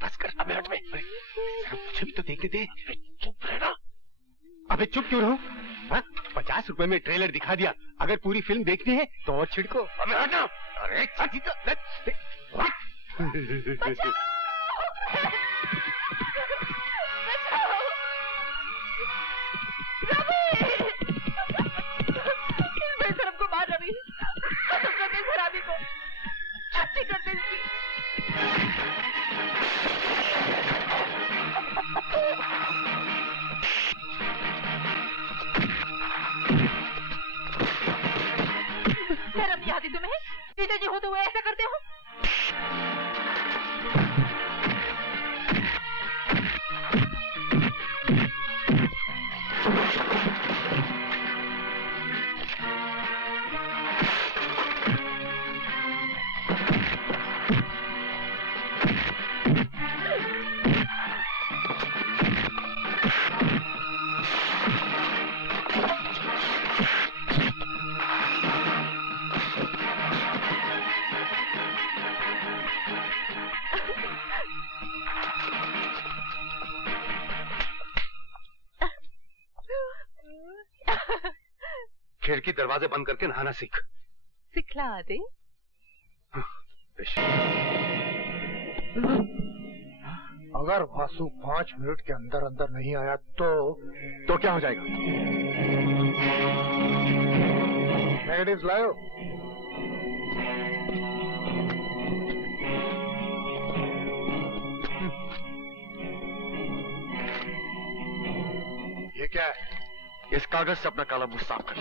बस कर, अबे हट बे, मुझे भी तो देखने दे। चुप रहना। अबे चुप क्यों रहूं? 50 रुपए में ट्रेलर दिखा दिया, अगर पूरी फिल्म देखनी है तो और छिड़को। अबे हटना। अरे छाती तो बचाओ! को मार रवि, खत्म कर दे शराबी को, छुट्टी कर दे इसकी। शर्म नहीं आती तुम्हें? जीजा जी होते हुए ऐसा करते हो? खिड़की दरवाजे बंद करके नहाना सीख। सिखला दे। अगर वासु 5 मिनट के अंदर अंदर नहीं आया तो क्या हो जाएगा? नेगेटिव्स लाओ। ये क्या है? इस कागज से अपना काला मुंह साफ कर।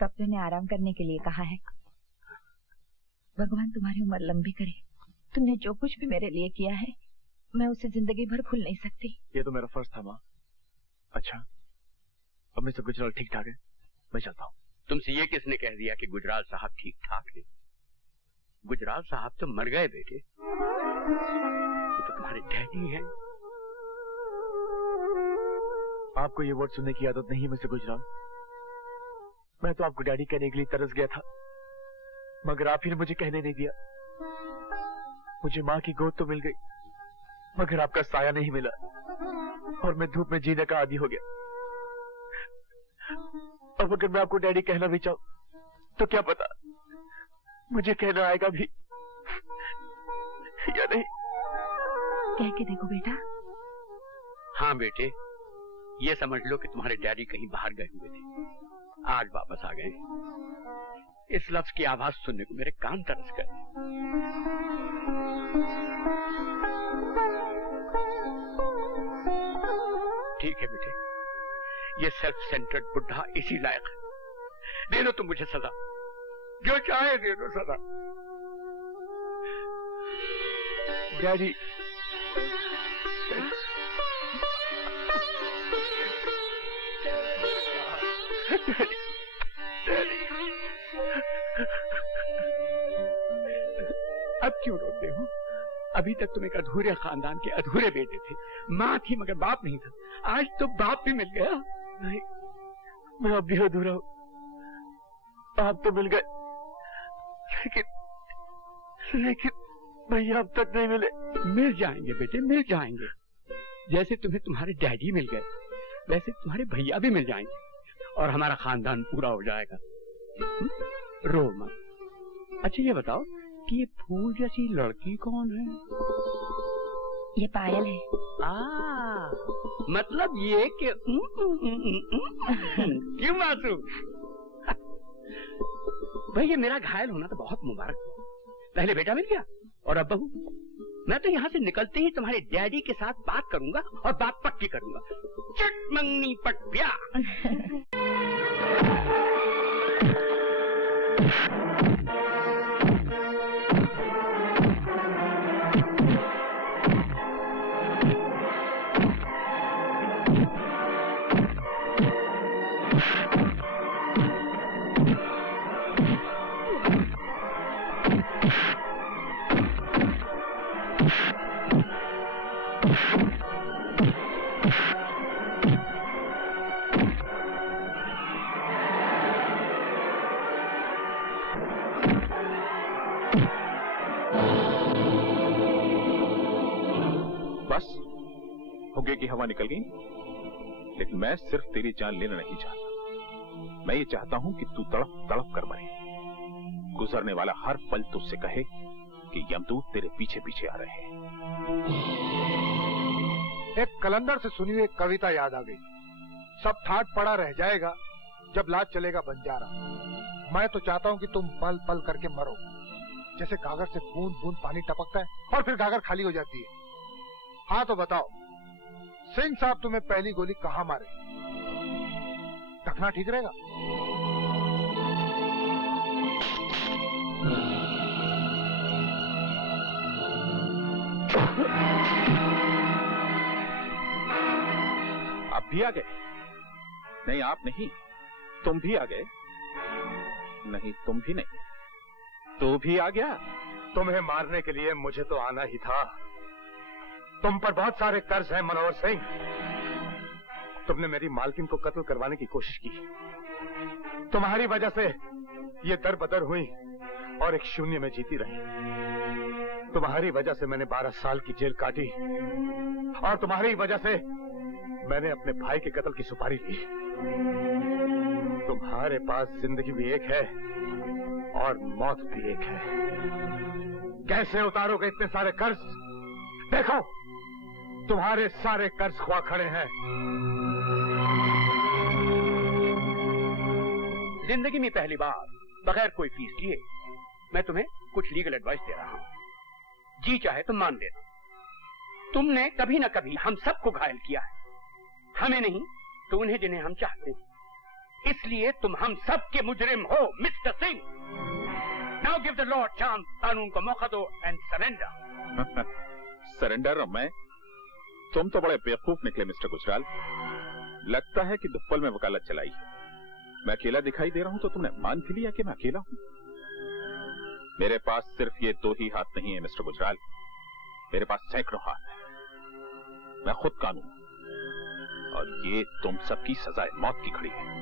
डॉक्टर ने आराम करने के लिए कहा है। भगवान तुम्हारी उम्र लंबी करे। तुमने जो कुछ भी मेरे लिए किया है, मैं उसे जिंदगी भर भूल नहीं सकती। ये तो मेरा फर्ज था माँ। अच्छा, अब मिस्टर गुजराल ठीक ठाक है, मैं चलता हूँ। तुमसे ये किसने कह दिया कि गुजराल साहब ठीक ठाक है? गुजराल साहब तो मर गए बेटे। वो तो तुम्हारे डैडी हैं। आपको ये वर्ड सुनने की आदत नहीं है मिस्टर गुजराल। मैं तो आपको डैडी कहने के लिए तरस गया था, मगर आप ही ने मुझे कहने नहीं दिया। मुझे माँ की गोद तो मिल गई, मगर आपका साया नहीं मिला और मैं धूप में जीने का आदी हो गया। अब अगर मैं आपको डैडी कहना भी चाहूं तो क्या पता मुझे कहना आएगा भी या नहीं। कह के देखो बेटा। हाँ बेटे, ये समझ लो कि तुम्हारे डैडी कहीं बाहर गए हुए थे, आज वापस आ गए। इस लफ्ज की आवाज सुनने को मेरे कान तरस गए। ठीक है बेटे, ये सेल्फ सेंटर्ड बुढ़ा इसी लायक है। दे दो तुम मुझे सजा, जो चाहे दे दो सजा। डैडी, अब क्यों रोते हो? अभी तक तुम एक अधूरे खानदान के अधूरे बेटे थे। माँ थी मगर बाप नहीं था। आज तो बाप भी मिल गया। नहीं, मैं अब भी अधूरा हूँ। आप तो मिल गए, लेकिन भैया अब तक नहीं मिले। मिल जाएंगे बेटे, मिल जाएंगे। जैसे तुम्हें तुम्हारे डैडी मिल गए वैसे तुम्हारे भैया भी मिल जाएंगे और हमारा खानदान पूरा हो जाएगा। रो मत। अच्छा ये बताओ कि ये फूल जैसी लड़की कौन है? ये पायल है। मतलब ये कि क्यों मासू? भाई ये मेरा घायल होना तो बहुत मुबारक हुआ। पहले बेटा मिल गया और अब बहू। मैं तो यहाँ से निकलते ही तुम्हारे डैडी के साथ बात करूंगा और बात पक्की करूंगा। चट मंगनी पट ब्याह। फुग्गे की हवा निकल गई, लेकिन मैं सिर्फ तेरी जान लेना नहीं चाहता। मैं ये चाहता हूं कि तू तड़प तड़प कर मरे। गुजरने वाला हर पल तुझसे कहे कि यमदूत तेरे पीछे पीछे आ रहे हैं। एक कलंदर से सुनी हुई एक कविता याद आ गई। सब ठाट पड़ा रह जाएगा जब लाज चलेगा बंजारा। मैं तो चाहता हूं कि तुम पल पल करके मरो, जैसे गागर से बूंद बूंद पानी टपकता है और फिर गागर खाली हो जाती है। हाँ तो बताओ, सिंह साहब तुम्हें पहली गोली कहाँ मारे? रखना ठीक रहेगा? आप भी आ गए? नहीं आप नहीं, तुम भी आ गए। नहीं तुम भी नहीं, तू भी आ गया। तुम्हें मारने के लिए मुझे तो आना ही था। तुम पर बहुत सारे कर्ज हैं मनोहर सिंह। तुमने मेरी मालकिन को कत्ल करवाने की कोशिश की। तुम्हारी वजह से ये दर बदर हुई और एक शून्य में जीती रही। तुम्हारी वजह से मैंने 12 साल की जेल काटी और तुम्हारी वजह से मैंने अपने भाई के कत्ल की सुपारी ली। तुम्हारे पास जिंदगी भी एक है और मौत भी एक है। कैसे उतारोगे इतने सारे कर्ज? देखो तुम्हारे सारे कर्ज खुआ खड़े हैं। जिंदगी में पहली बार बगैर कोई फीस लिए मैं तुम्हें कुछ लीगल एडवाइस दे रहा हूं। जी चाहे तो मान लेना। तुमने कभी ना कभी हम सबको घायल किया है, हमें नहीं तो उन्हें जिन्हें हम चाहते हैं। इसलिए तुम हम सब के मुजरिम हो mister Singh. Now give the law chance, कानून को मौका दो एंड सरेंडर। सरेंडर? मैं? तुम तो बड़े बेवकूफ निकले मिस्टर गुजराल। लगता है कि दुप्पल में वकालत चलाई है। मैं अकेला दिखाई दे रहा हूं तो तुमने मान भी लिया कि मैं अकेला हूं। मेरे पास सिर्फ ये 2 ही हाथ नहीं है मिस्टर गुजराल, मेरे पास सैकड़ों हाथ है। मैं खुद कानून हूं और ये तुम सबकी सजाए मौत की घड़ी है।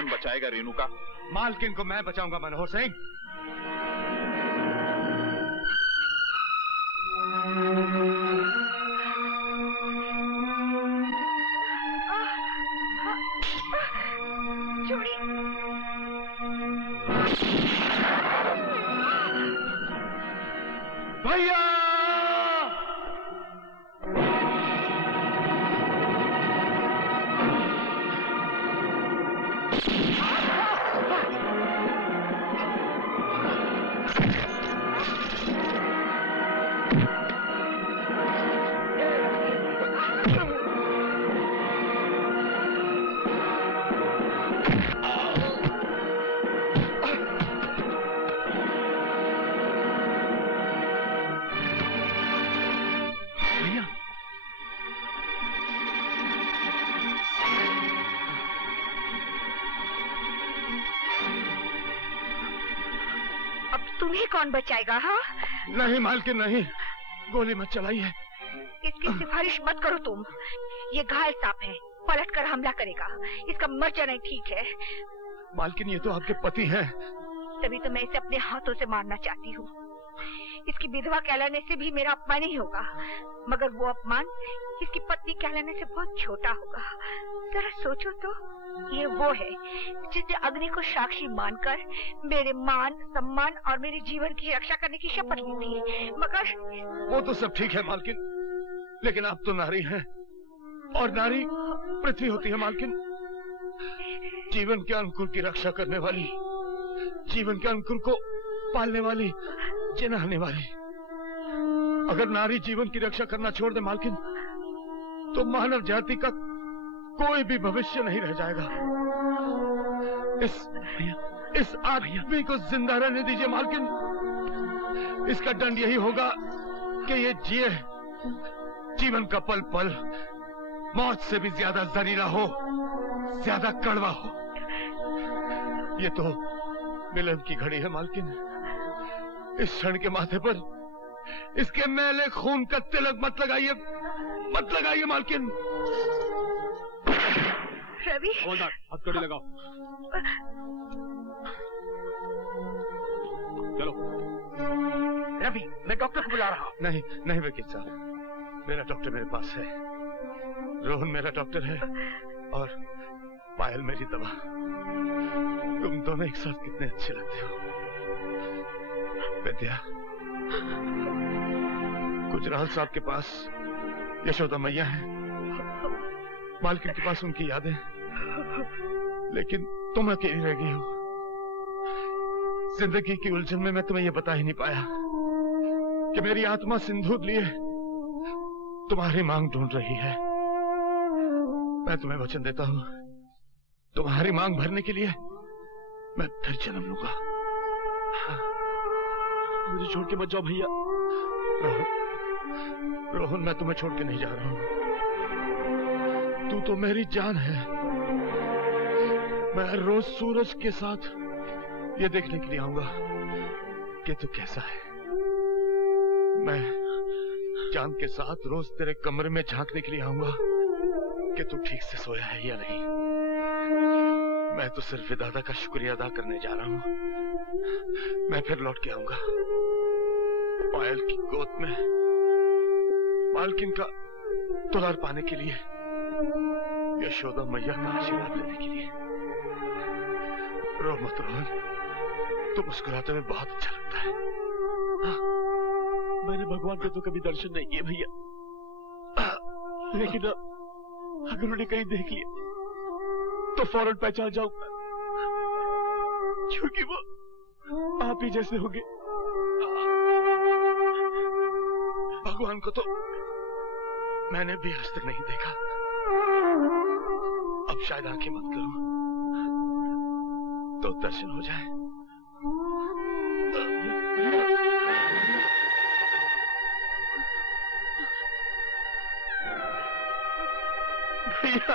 कौन बचाएगा रेणु का? मालकिन को मैं बचाऊंगा मनोहर सिंह। छोड़ी। भैया तुम्हें कौन बचाएगा? हाँ, नहीं मालकिन नहीं, गोली मत चलाइए। इसकी सिफारिश मत करो तुम। ये घायल सांप है, पलट कर हमला करेगा। इसका मर जाना ठीक है। मालकिन ये तो आपके पति हैं। तभी तो मैं इसे अपने हाथों से मारना चाहती हूँ। इसकी विधवा कहलाने से भी मेरा अपमान ही होगा, मगर वो अपमान इसकी पत्नी कहलाने से बहुत छोटा होगा। जरा सोचो तो, ये वो है जिसने अग्नि को साक्षी मानकर मेरे मान सम्मान और मेरे जीवन की रक्षा करने की शपथ ली थी। मगर वो तो सब ठीक है मालकिन, लेकिन आप तो नारी हैं और नारी पृथ्वी होती है मालकिन। जीवन के अंकुर की रक्षा करने वाली, जीवन के अंकुर को पालने वाली, जिनाने वाली। अगर नारी जीवन की रक्षा करना छोड़ दे मालकिन, तो मानव जाति का कोई भी भविष्य नहीं रह जाएगा। इस आदमी को जिंदा रहने दीजिए मालकिन। इसका दंड यही होगा कि ये जिए, जीवन का पल पल मौत से भी ज्यादा जहरीला हो, ज्यादा कड़वा हो। ये तो मिलन की घड़ी है मालकिन। इस क्षण के माथे पर इसके मैले खून का तिलक मत लगाइए, मत लगाइए मालकिन। रवि, हथकड़ी लगाओ। चलो। रवि, मैं डॉक्टर को बुला रहा हूँ। नहीं नहीं वकील साहब, मेरा डॉक्टर मेरे पास है। रोहन मेरा डॉक्टर है और पायल मेरी दवा। तुम दोनों एक साथ कितने अच्छे लगते हो। विद्या, गुजराल साहब के पास यशोदा मैया है, मालकिन के पास उनकी यादें, लेकिन तुम अकेली रह गई हो। जिंदगी की उलझन में मैं तुम्हें यह बता ही नहीं पाया कि मेरी आत्मा सिंदूर लिए तुम्हारी मांग ढूंढ रही है। मैं तुम्हें वचन देता हूं, तुम्हारी मांग भरने के लिए मैं फिर जन्म लूंगा। मुझे छोड़ के मत जाओ भैया। रोहन, मैं तुम्हें छोड़ के नहीं जा रहा हूं। तू तो मेरी जान है। मैं रोज सूरज के साथ ये देखने के लिए आऊंगा कि तू कैसा है। मैं चांद के साथ रोज तेरे कमरे में झांकने के लिए आऊंगा कि तू ठीक से सोया है या नहीं। मैं तो सिर्फ दादा का शुक्रिया अदा करने जा रहा हूं। मैं फिर लौट के आऊंगा पायल की गोद में मालकिन का दुलार पाने के लिए, यशोदा मैया का आशीर्वाद लेने के लिए। रो मत रोहन, तो मुस्कुराते हुए बहुत अच्छा लगता है। मैंने भगवान के तो कभी दर्शन नहीं किए भैया, लेकिन अगर उन्हें कहीं देख लिया तो फौरन पहचान जाऊंगा, क्योंकि वो आप ही जैसे होंगे। भगवान को तो मैंने भी आज तक नहीं देखा। अब शायद आंखें बंद करूं तो दर्शन हो जाए। भैया